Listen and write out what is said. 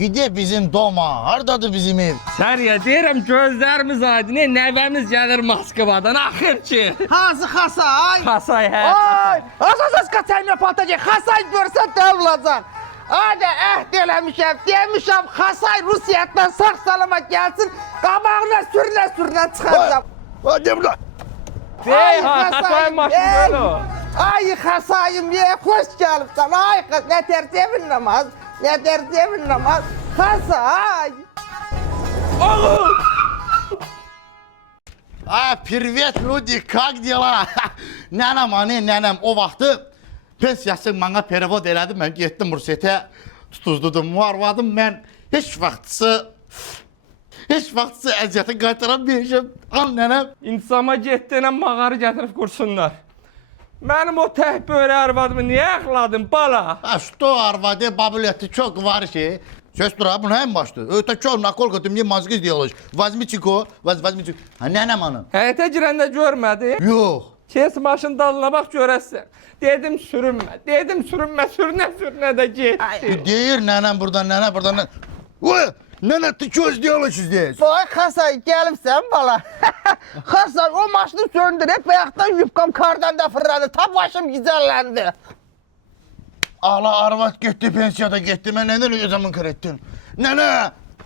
Gide bizim doma. Hardadır bizim ev? Sariye deyirəm gözlərimiz aydın. Nəvəmiz gəlir Moskvadan axır ki. Hansı Xasay? Xasay hə. Ay, az kaçayla patacak. Xasay görsə dövlacaq. Hadi əhd eləmişəm, demişəm Xasay Rusiyadan sağ salamat gəlsin. Qabağına sürünə çıxacaq. Hadi ulan. Ey Xasay maşın böyle o. Ay Xasayım, xoş gəlibsən. Ay, nə tərcəmin namaz, nə tərcəmin namaz. Xasay. Oğul. Привет, люди, как дела? Nənəm, nənəm, o vaxtı pensiyası bana perevod elədi, mən getdim Rusetə, tutuzdudum, varvadım, mən heç vaxtısı əziyyəti qaytaran bir işim. Al nənəm. İnsama getdiyinə mağarı gətirib qursunlar. Mənim o tək böyrə arvadımı niyə əxladın bala? Что, арваде, бабулет, ты чё говоришь? Сейчас тура, bunu başladı. Это чё, наколка, ты мне мозги сделаешь? Возьми чеко, возьми чеко. Ha, nənəm hanım? Həyətə girəndə görmədi. Yox. Kes maşın dalına bax görəsən. Dedim sürünmə, sürünə də getdi. Deyir nənəm buradan, nənə buradan. Oy, nənə, ты чё сделаешь здесь? Vay Xasay, gəlibsən bala. Xasay, o maşını söndürüb, bayaqdan yubqam kardan da fırladı. Tam başım gizəlləndi. Allah arvad getdi, pensiyada getdi. Mən nədən özümün kredittin? Nənə,